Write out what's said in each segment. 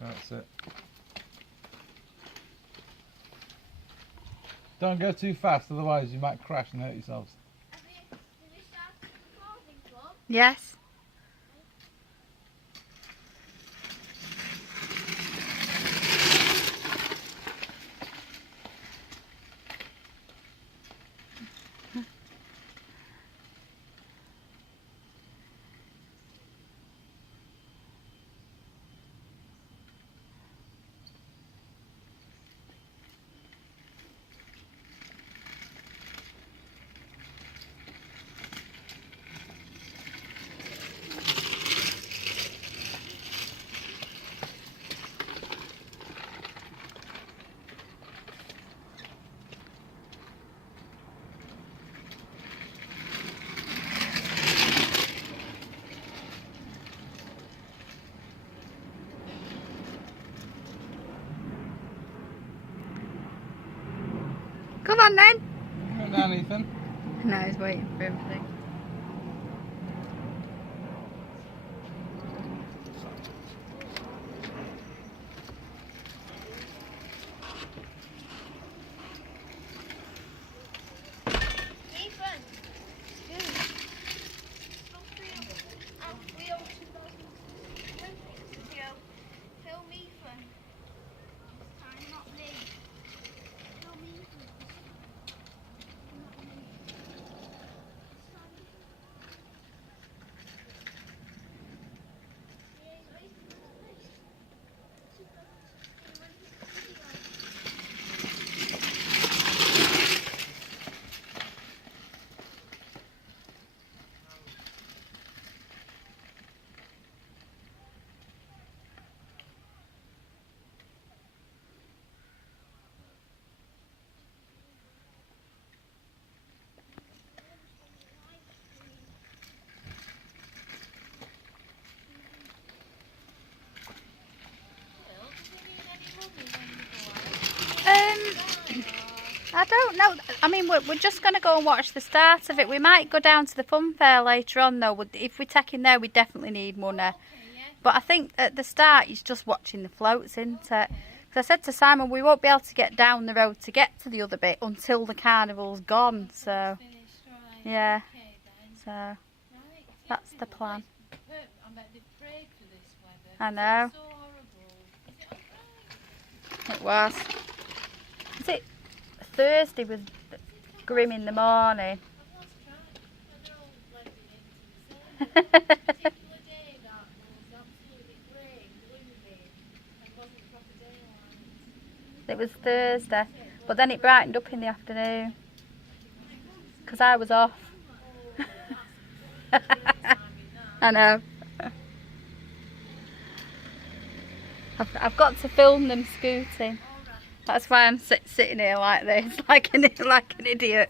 That's it. Don't go too fast, otherwise you might crash and hurt yourselves. Did we start the recording club? Yes. Come on then. Go down, Ethan. No, he's waiting for everything. Ethan, from Rio 2000 Olympics video, film Ethan. This time, not me. Film Ethan. Not me. This time, yeah, he's waiting for this. 2016 Olympics video. I don't know. I mean, we're just going to go and watch the start of it. We might go down to the fun fair later on, though. If we take in there, we definitely need money. But I think at the start, he's just watching the floats, isn't it? Because I said to Simon, we won't be able to get down the road to get to the other bit until the carnival's gone. So, yeah. So, that's the plan. I know. It was. Is it Thursday was grim in the morning? It was Thursday, but then it brightened up in the afternoon because I was off. I know. I've got to film them scooting. That's why I'm sitting here like this, like an idiot.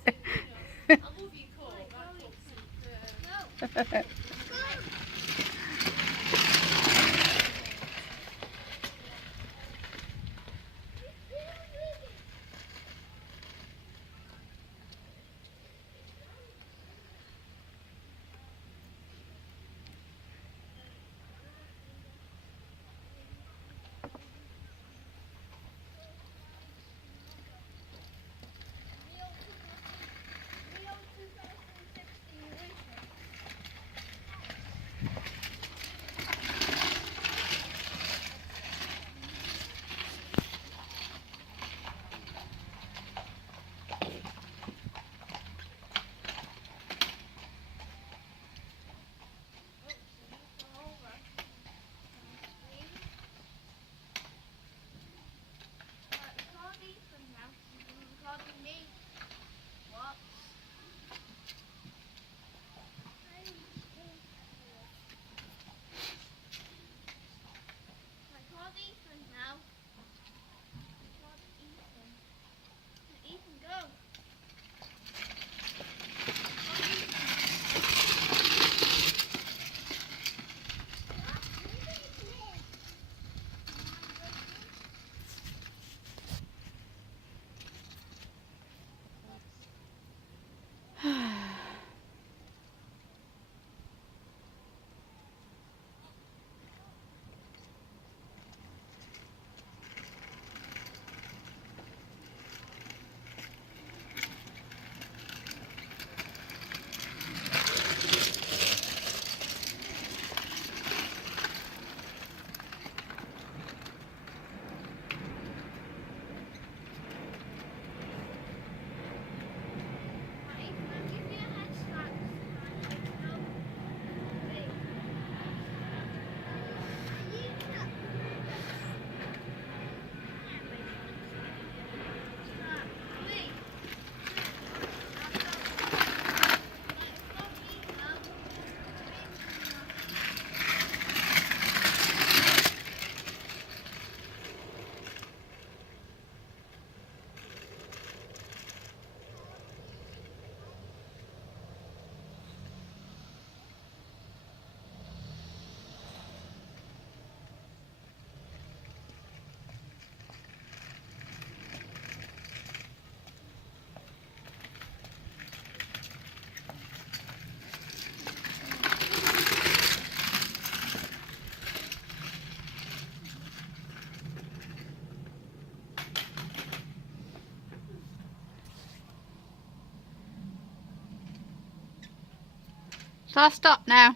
So I'll stop now.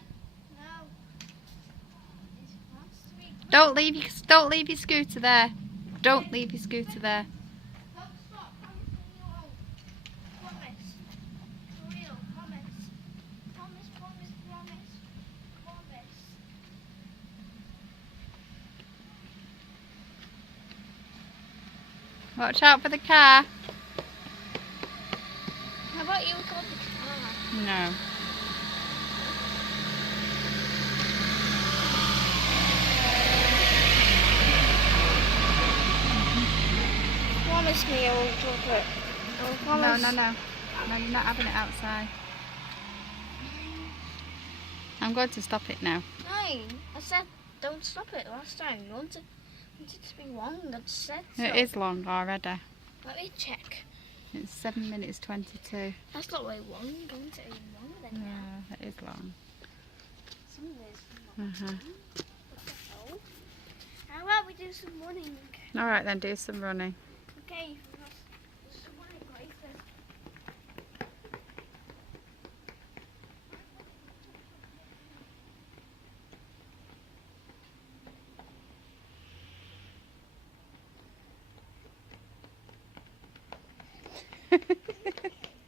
No. It wants to be. Don't leave your scooter there. Don't leave your scooter there. Don't stop. Promise me you won't. Promise. For real. Promise. Promise, promise, promise. Promise. Watch out for the car. How about you hold the car? No. Promise me I won't drop it. I promise. No. No, you're not having it outside. I'm going to stop it now. No, I said don't stop it last time. You wanted it to be long. I said so. It is long already. Let me check. It's 7 minutes 22. That's not very long. Don't it even longer than that? Yeah, it is long. Some of it's not. Uh-huh. What the hell? How about we do some running? Alright then, do some running. Okay, let's some running places.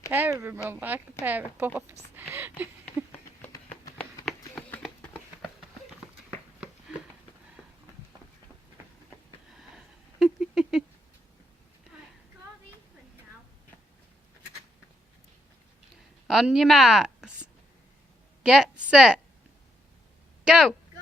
Pair of them run like a pair of puffs. On your marks. Get set. Go! Go!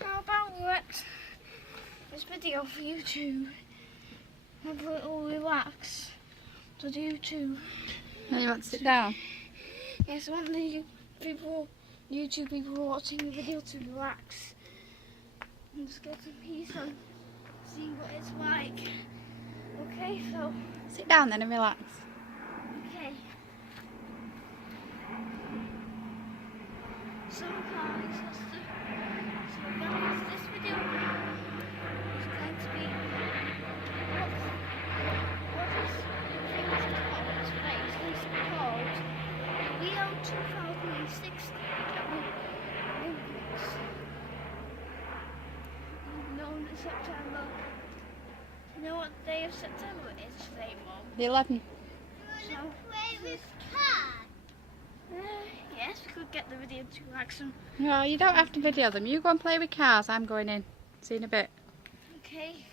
How about we let this video for YouTube? Have a little relax to do too. Now you want to sit down? Yes, I want the YouTube people watching the video to relax and just get some peace and see what it's like. Okay, so Sit down then and relax. okay. So guys, this video is going to be what is the thing called today? It's called Rio 2016 Olympics. Known in September. You know what day of September it is today, Mom? The 11th. So, play with cars. Yes, we could get the video to like some. No, you don't have to video them. You go and play with cars. I'm going in. See you in a bit. Okay.